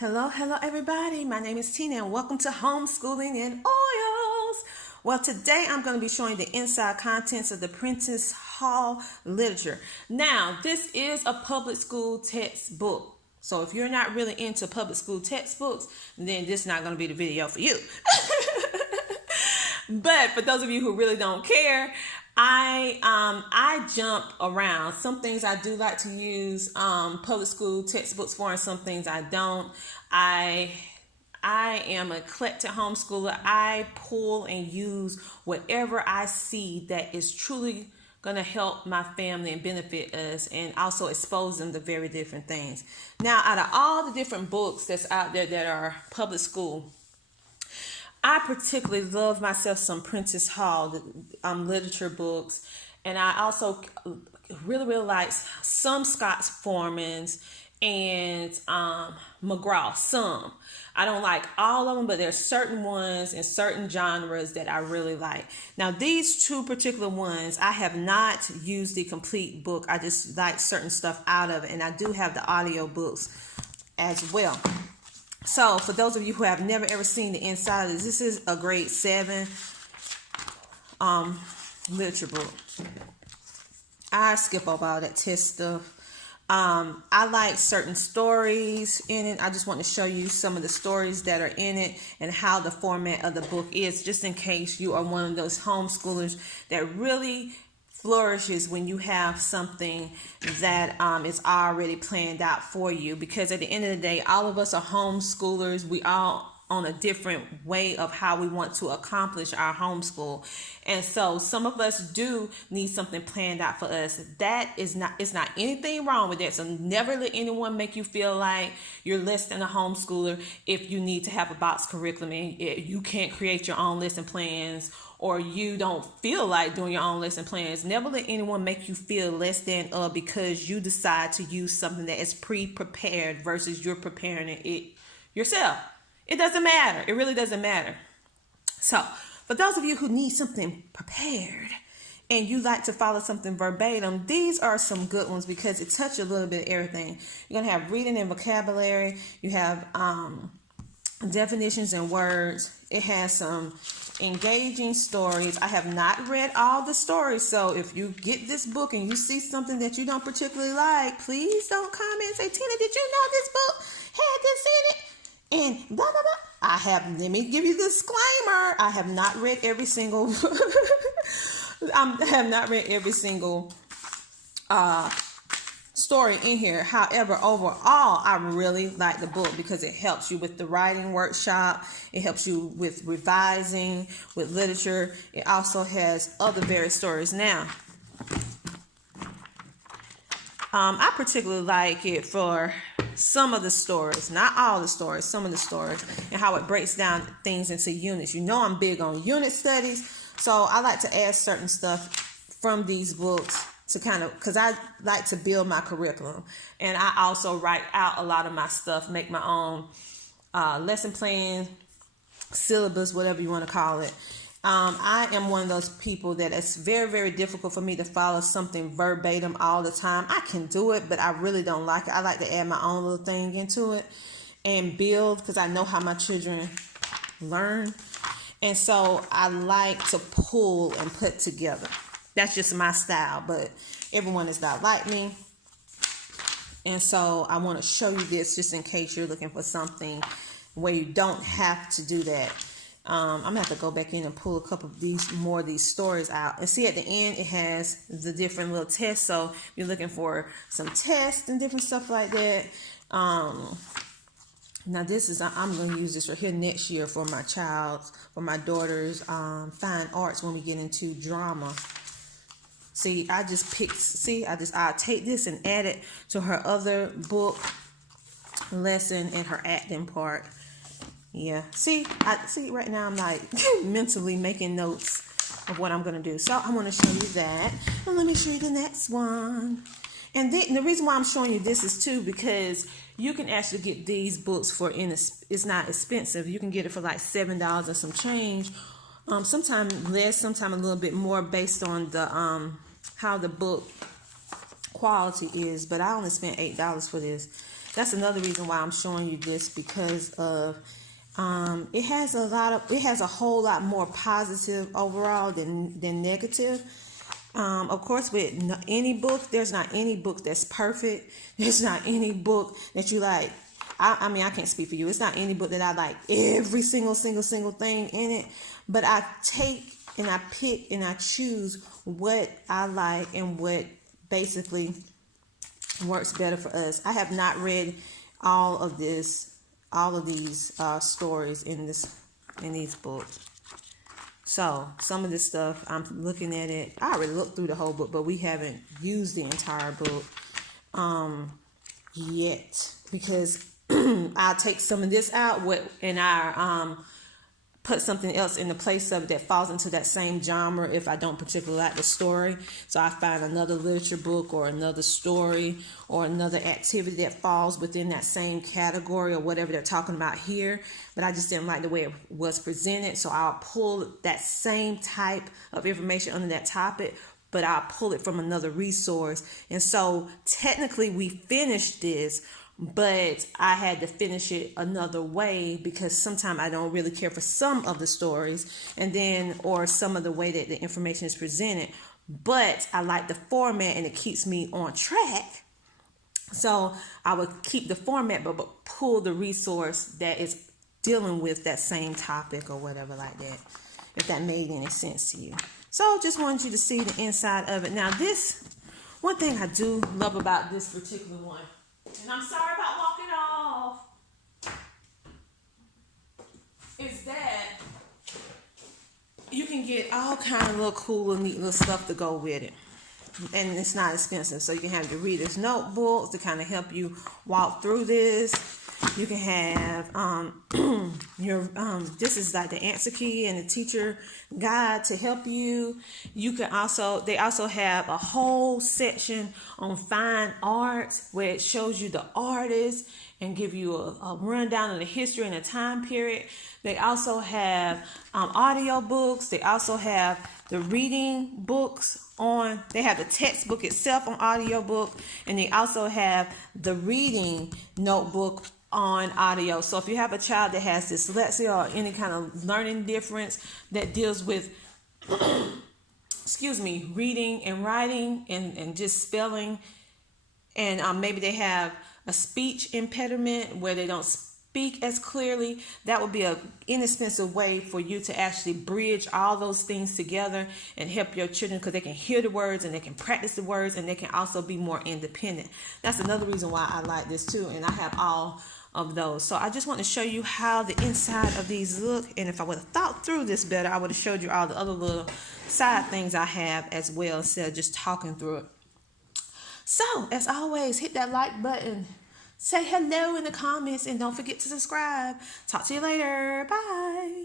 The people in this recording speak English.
Hello everybody. My name is Tina and welcome to Homeschooling and Oils. Well, today I'm going to be showing the inside contents of the Prentice Hall literature. Now, this is a public school textbook. So if you're not really into public school textbooks, then this is not going to be the video for you. But for those of you who really don't care, I jump around. Some things I do like to use public school textbooks for, and some things I don't. I am an eclectic homeschooler. I pull and use whatever I see that is truly going to help my family and benefit us, and also expose them to very different things. Now, out of all the different books that's out there that are public school, I particularly love myself some Prentice Hall literature books, and I also really like some Scott's Foreman's and McGraw. Some I don't like all of them, but there's certain ones in certain genres that I really like. Now, these two particular ones, I have not used the complete book. I just like certain stuff out of it, and I do have the audio books as well. So for those of you who have never ever seen the inside of this is a grade 7 literature book. I skip over all that test stuff. I like certain stories in it. I just want to show you some of the stories that are in it and how the format of the book is, just in case you are one of those homeschoolers that really flourishes when you have something that is already planned out for you. Because at the end of the day, all of us are homeschoolers. We all on a different way of how we want to accomplish our homeschool, and so some of us do need something planned out for us. That is not, it's not anything wrong with that. So never let anyone make you feel like you're less than a homeschooler if you need to have a box curriculum and you can't create your own lesson plans, or you don't feel like doing your own lesson plans. Never let anyone make you feel less than because you decide to use something that is pre-prepared versus you're preparing it yourself. It doesn't matter. It really doesn't matter. So for those of you who need something prepared and you like to follow something verbatim, these are some good ones because it touches a little bit of everything. You're going to have reading and vocabulary. You have definitions and words. It has some engaging stories. I have not read all the stories, so if you get this book and you see something that you don't particularly like, please don't comment and say, Tina, did you know this book had this in it? And blah, blah, blah. Let me give you the disclaimer. I have not read every single, story in here. However, overall, I really like the book because it helps you with the writing workshop. It helps you with revising, with literature. It also has other various stories. Now, I particularly like it for some of the stories, not all the stories, some of the stories, and how it breaks down things into units. You know I'm big on unit studies, so I like to add certain stuff from these books to kind of, because I like to build my curriculum, and I also write out a lot of my stuff, make my own lesson plan, syllabus, whatever you want to call it. I am one of those people that it's very, very difficult for me to follow something verbatim all the time. I can do it, but I really don't like it. I like to add my own little thing into it and build, because I know how my children learn. And so I like to pull and put together. That's just my style, but everyone is not like me. And so I want to show you this just in case you're looking for something where you don't have to do that. I'm going to have to go back in and pull a couple of these stories out. And see, at the end, it has the different little tests. So if you're looking for some tests and different stuff like that. Now, this is, I'm going to use this right here next year for my daughter's fine arts when we get into drama. See, I'll take this and add it to her other book lesson and her acting part. Yeah, see right now I'm like mentally making notes of what I'm going to do. So I want to show you that. And let me show you the next one. And the reason why I'm showing you this is too because you can actually get these books for, it's not expensive. You can get it for like $7 and some change. Sometimes less, sometimes a little bit more based on the how the book quality is. But I only spent $8 for this. that's another reason why I'm showing you this, because of it has a whole lot more positive overall than negative. Of course, with any book, there's not any book that's perfect. There's not any book that you like. I mean, I can't speak for you. It's not any book that I like every single thing in it. But I take and I pick and I choose what I like and what basically works better for us. I have not read all of these stories in these books. So some of this stuff, I'm looking at it. I already looked through the whole book, but we haven't used the entire book yet, because I'll take some of this out and I put something else in the place of it that falls into that same genre if I don't particularly like the story. So I find another literature book or another story or another activity that falls within that same category or whatever they're talking about here, but I just didn't like the way it was presented. So I'll pull that same type of information under that topic, but I'll pull it from another resource. And so technically we finished this, but I had to finish it another way because sometimes I don't really care for some of the stories or some of the way that the information is presented, but I like the format and it keeps me on track. So I would keep the format, but pull the resource that is dealing with that same topic or whatever like that, if that made any sense to you. So just wanted you to see the inside of it. Now this, one thing I do love about this particular one, and I'm sorry about walking off, is that you can get all kind of little cool and neat little stuff to go with it. And it's not expensive. So you can have your reader's notebooks to kind of help you walk through this. You can have this is like the answer key and the teacher guide to help you. You can they also have a whole section on fine art where it shows you the artist and give you a rundown of the history and the time period. They also have audio books. They also have the reading books they have the textbook itself on audio book, and they also have the reading notebook on audio. So if you have a child that has dyslexia or any kind of learning difference that deals with reading and writing and just spelling, and maybe they have a speech impediment where they don't speak as clearly, that would be an inexpensive way for you to actually bridge all those things together and help your children, because they can hear the words and they can practice the words and they can also be more independent. That's another reason why I like this too, and I have all of those. So I just want to show you how the inside of these look, and if I would have thought through this better, I would have showed you all the other little side things I have as well, instead of just talking through it. So as always, hit that like button, say hello in the comments, and don't forget to subscribe. Talk to you later. Bye.